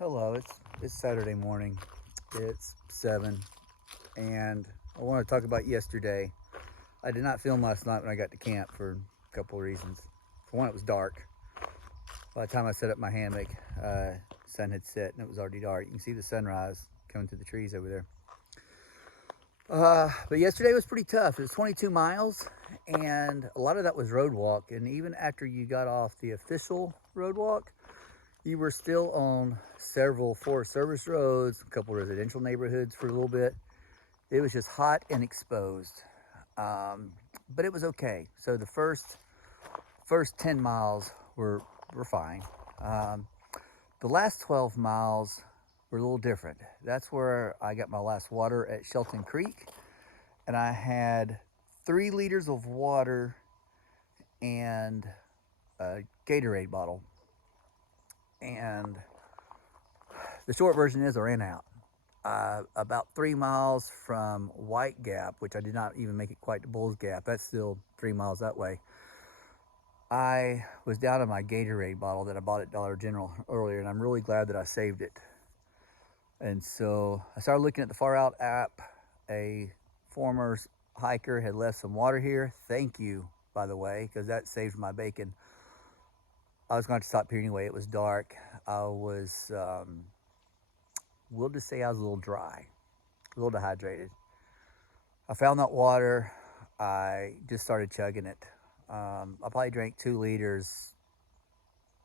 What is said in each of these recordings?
Hello, it's Saturday morning. It's 7, and I want to talk about yesterday. I did not film last night when I got to camp for a couple of reasons. For one, it was dark. By the time I set up my hammock, sun had set and it was already dark. You can see the sunrise coming through the trees over there. But yesterday was pretty tough. It was 22 miles, and a lot of that was road walk. And even after you got off the official road walk, you were still on several Forest Service roads, a couple residential neighborhoods for a little bit. It was just hot and exposed, but it was okay. So the first 10 miles were fine. The last 12 miles were a little different. That's where I got my last water at Shelton Creek, and I had 3 liters of water and a Gatorade bottle. And the short version is I ran out. About 3 miles from White Gap, which I did not even make it quite to Bull's Gap. That's still 3 miles that way. I was down on my Gatorade bottle that I bought at Dollar General earlier, and I'm really glad that I saved it. And so I started looking at the Far Out app. A former hiker had left some water here. Thank you, by the way, because that saved my bacon. I was going to stop here anyway. It was dark. I was, we'll just say I was a little dry, a little dehydrated. I found that water. I just started chugging it. I probably drank 2 liters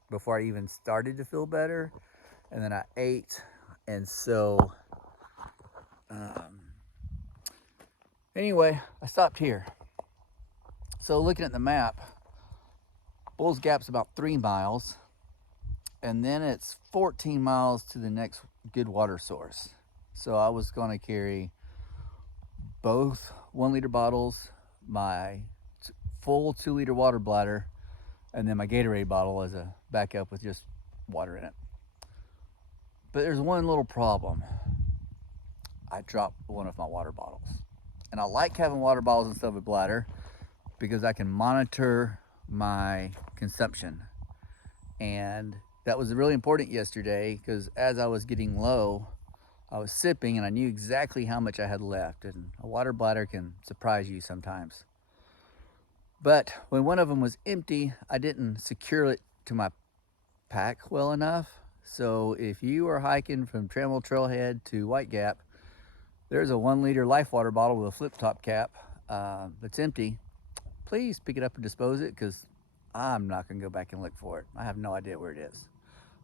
before I even started to feel better. And then I ate. And so, anyway, I stopped here. So looking at the map, Bull's Gap's about 3 miles, and then it's 14 miles to the next good water source. So I was going to carry both 1-liter bottles, my full 2-liter water bladder, and then my Gatorade bottle as a backup with just water in it. But there's one little problem. I dropped one of my water bottles. And I like having water bottles instead of a bladder because I can monitor my consumption. And that was really important yesterday because as I was getting low, I was sipping and I knew exactly how much I had left. And a water bladder can surprise you sometimes. But when one of them was empty, I didn't secure it to my pack well enough. So if you are hiking from Trammell Trailhead to White Gap, there's a 1-liter life water bottle with a flip top cap that's empty. Please pick it up and dispose it because I'm not going to go back and look for it. I have no idea where it is.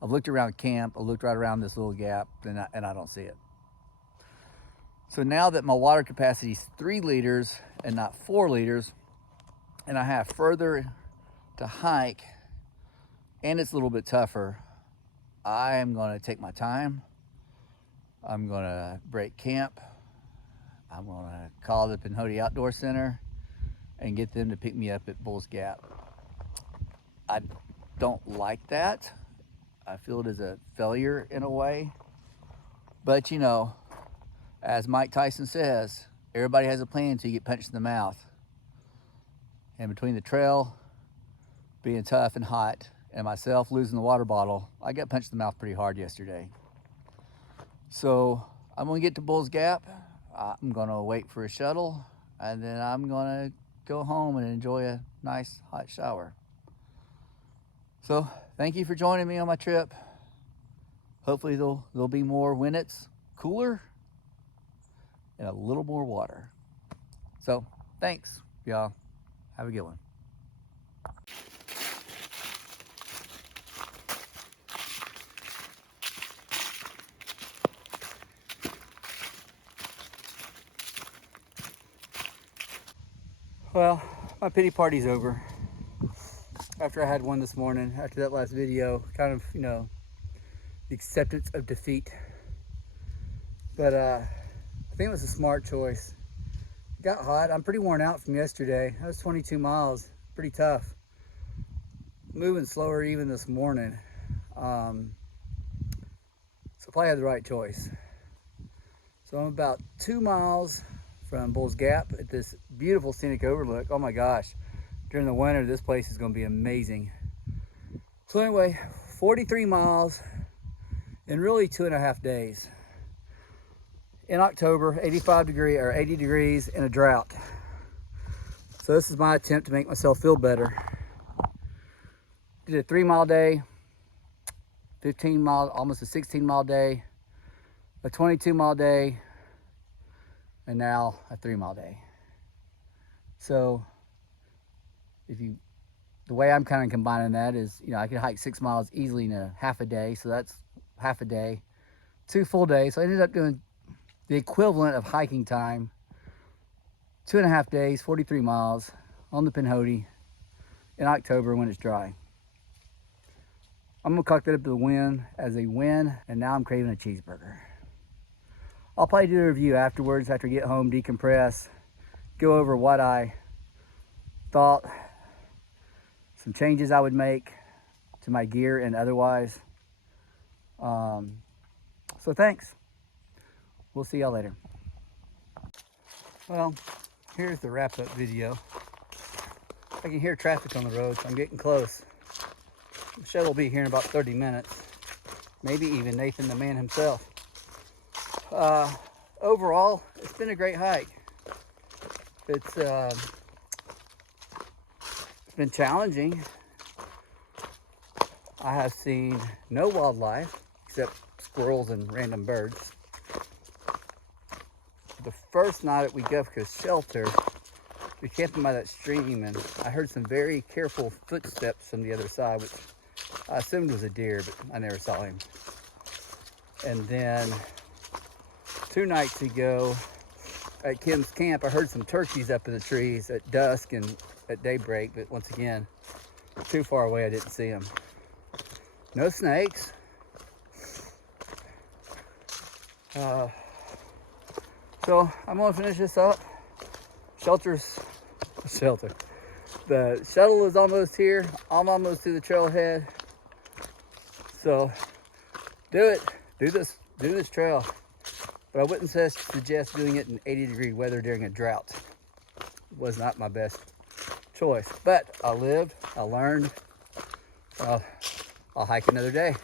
I've looked around camp. I looked right around this little gap and I don't see it. So now that my water capacity is 3 liters and not 4 liters, and I have further to hike and it's a little bit tougher, I am going to take my time. I'm going to break camp. I'm going to call the Pinhoti Outdoor Center and get them to pick me up at Bull's Gap. I don't like that. I feel it as a failure in a way. But you know, as Mike Tyson says, everybody has a plan until you get punched in the mouth. And between the trail being tough and hot and myself losing the water bottle, I got punched in the mouth pretty hard yesterday. So I'm gonna get to Bull's Gap. I'm gonna wait for a shuttle, and then I'm gonna go home and enjoy a nice hot shower. So thank you for joining me on my trip. Hopefully there'll be more when it's cooler and a little more water. So thanks, y'all. Have a good one. Well, my pity party's over. After I had one this morning, after that last video, kind of, the acceptance of defeat. But I think it was a smart choice. It got hot. I'm pretty worn out from yesterday. That was 22 miles, pretty tough. Moving slower even this morning. So probably had the right choice. So I'm about 2 miles from Bull's Gap at this beautiful scenic overlook. Oh my gosh, during the winter this place is going to be amazing. So anyway, 43 miles. in really 2.5 days. In October, 80 degrees in a drought. So this is my attempt to make myself feel better. Did a 3-mile day, 15 mile, almost a 16-mile day, a 22-mile day, and now a 3-mile day. So the way I'm kind of combining that is, I could hike 6 miles easily in a half a day. So that's half a day, 2 full days. So I ended up doing the equivalent of hiking time, 2.5 days, 43 miles on the Pinhoti in October when it's dry. I'm gonna chalk that up to the win as a win, and now I'm craving a cheeseburger. I'll probably do a review afterwards, after I get home, decompress, go over what I thought, some changes I would make to my gear and otherwise. So thanks. We'll see y'all later. Well, here's the wrap-up video. I can hear traffic on the road, so I'm getting close. Michelle will be here in about 30 minutes. Maybe even Nathan the man himself. Overall, it's been a great hike. It's been challenging. I have seen no wildlife except squirrels and random birds. The first night at Wegovka's shelter, we camped by that stream, and I heard some very careful footsteps from the other side, which I assumed was a deer, but I never saw him. And then 2 nights ago at Kim's camp, I heard some turkeys up in the trees at dusk and at daybreak, but once again, too far away, I didn't see them. No snakes. So I'm gonna finish this up. The shuttle is almost here. I'm almost to the trailhead. So do this trail. But I wouldn't suggest doing it in 80-degree weather during a drought. It was not my best choice. But I lived, I learned. I'll hike another day.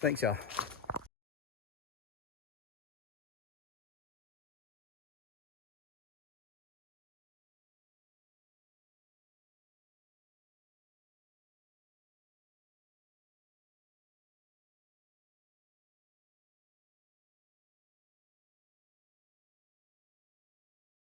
Thanks, y'all.